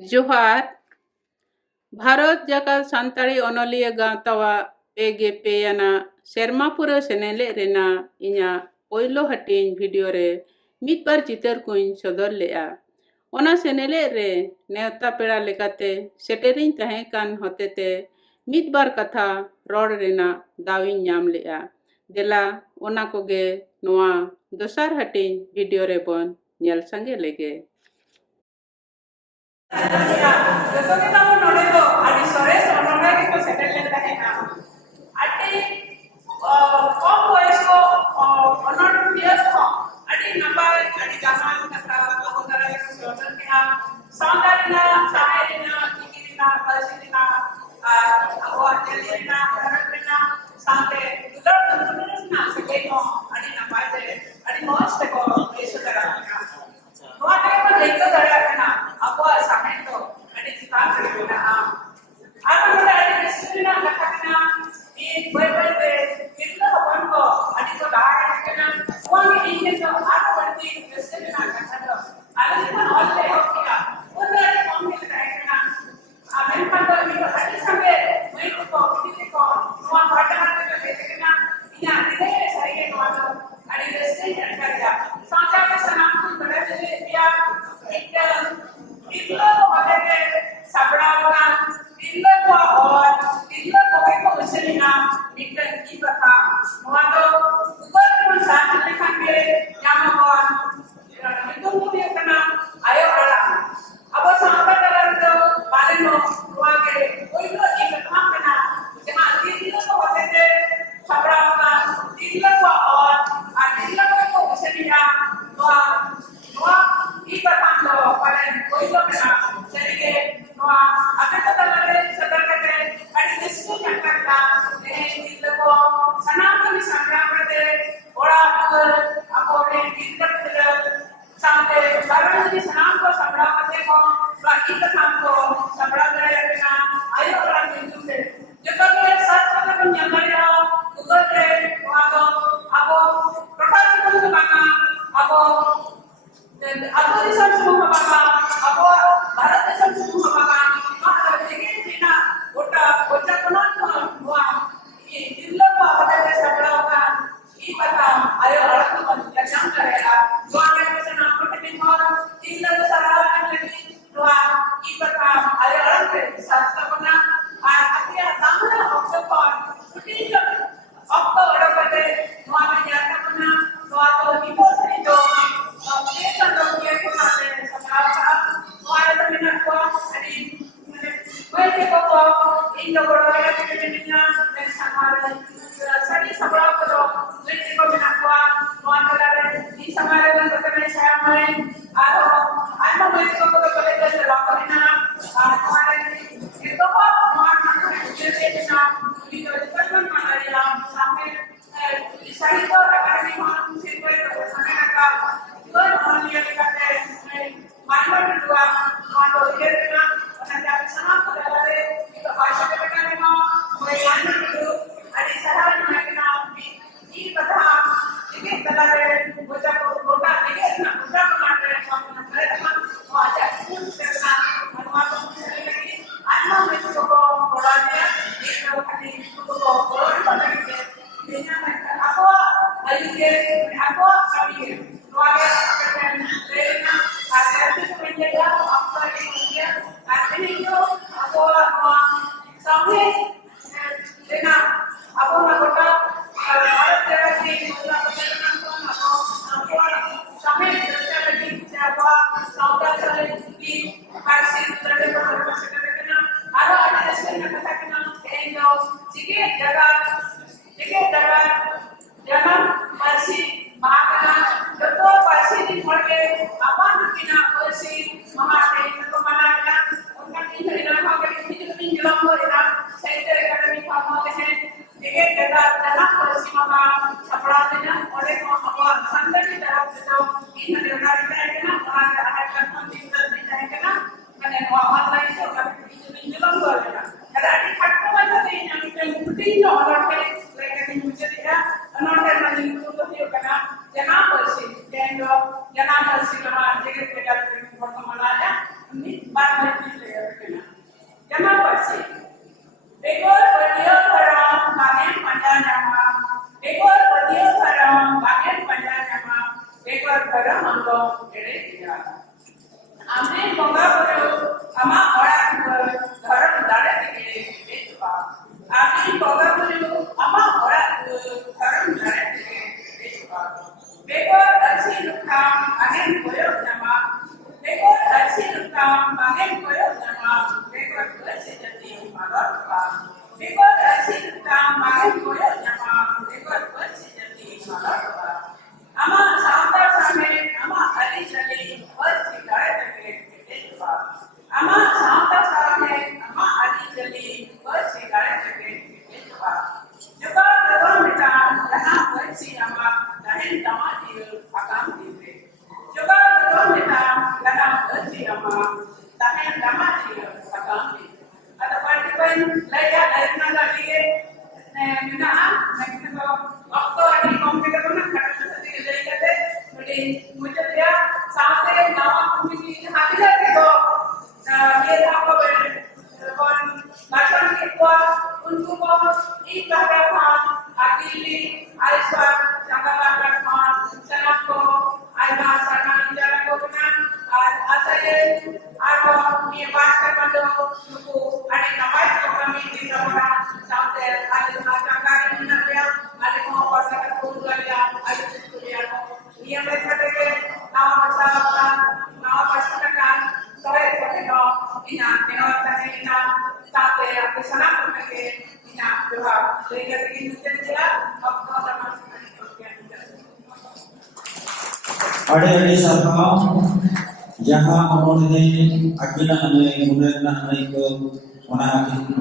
जोहार भारत जाका सानताड़ी ओनलिया गावतावा पेगे पेयाना सेरमा पुरा सेनेले रेना इना ओइलो हटिंग वीडियो रे मित बार चितर कुइन सदर लेआ ओना सेनेले रे नेवता पेड़ा लेकाते सेटेरिंग तहे कान होतेते मित बार कथा रोड रेना दाविन नाम लेआ देला ओना कोगे नोआ दोसार हटिंग वीडियो रे बन नेल संगे लेगे जसो के तामो नोडे तो आदि सरेस ओनोडा के को सेटल लेता है ना आदि कम वयस को ओनोड पियस को आदि नंबर आदि जामान कथा अगोदर के सोचन के हम सौंदर्यना साहेरिना इकिना पसिना अगो अतेलिना करकना साथे दुलर सकेनो आदि नंबर से आदि मोस्ट को पेश करा नोआ के को लेको दड़ा करना अब समय तो अड़ी चिता करना अब नोडा अड़ी डिस्ट्रिक्टना कथकना ये बे कितना अपन को अड़ी को दाग करना वहां इंडियन तो आगे बढ़ती डिस्ट्रिक्टना कथक अड़ी को ऑल हो किया उधर कम के करना अमेन पर तो ये अड़ी संगे मैं को किसी को नोआ घटना के देखना या इधर सही है नोआ तो अड़ी डिस्ट्रिक्ट कर गया साचा के सनाम को बड़ा ले दिया एक इल्लो वगैरे सबड़ावना इल्लो को और इल्लो को उसलिना निकल की बता मोटो ऊपर को साथ लिखन के यामवन itu mungkin kena ayo orang apa sampai dalam itu paling no keluarga itu ini kena kena jangan itu ko waktu sabarawa itu ko और itu ko उसलिना doa iba tando paling koy lo kena serige doa apa to dalare sadar kate adi disku yakka itu ko sanam kami sangram kate ora apore dinda sampai barang di sanam ko sabra kate ko baki ka sam ko sabra kare kena ayo orang itu se jika ke sat kate penyamanya google ke wato abo professional ko banga abo aku disam semua bapa, aku Bharat disam semua bapa, maka jadi Cina, otak penonton, wah, ini illa apa ada sebelahkan, ini kata, ayo orang tu yang jangan kerja, wah yang bisa nampak di mana, illa tu sarapan lagi, wah, ini kata, ayo orang tu sastra mana, aku ya sama waktu pun, ini waktu orang kata, wah menyatakan mana, wah tu ibu itu jangan bersih nama jadi tidak pertemuan ini baru bongga buru ama orang dharam dare tege betupa. Ami bongga buru ama orang dharam dare tege betupa. Beko darsi lukam agen koyo nama. Beko darsi lukam agen koyo nama. Beko darsi jadi malotpa. Beko darsi lukam agen koyo nama. Beko darsi jadi malotpa. Ama sampai sampai ama hari jadi bersi dare tege betupa. Ama sampai sampai ama hari jadi bersi dare tege betupa. Juga dalam macam dalam bersi ama dahin dama dia akan diberi. Juga dalam macam dalam bersi ama dahin dama dia akan diberi. Ada partikel layak layak naga dia. Mana? Mereka waktu ini komputer mana kerja sedih layak deh. Jadi muncul dia sampai nama komputer hati lagi tu. Dia apa ber macam itu untuk ikhlas adili aiswar jangan kan sanako aina sana jalan ko kan asaye ako ni pastor mando suku ani namai ko kami di sana sampai ada macam kali mana dia ada mau pastor ko dia ada dia ni yang mereka ke nama masalah nama pastor kan saya ko ina ina sampai aku sana ko ke ina Tuhan sehingga begini saja apa sama Ada sarkam jaham amon ne akila ane munna ane ko mana akin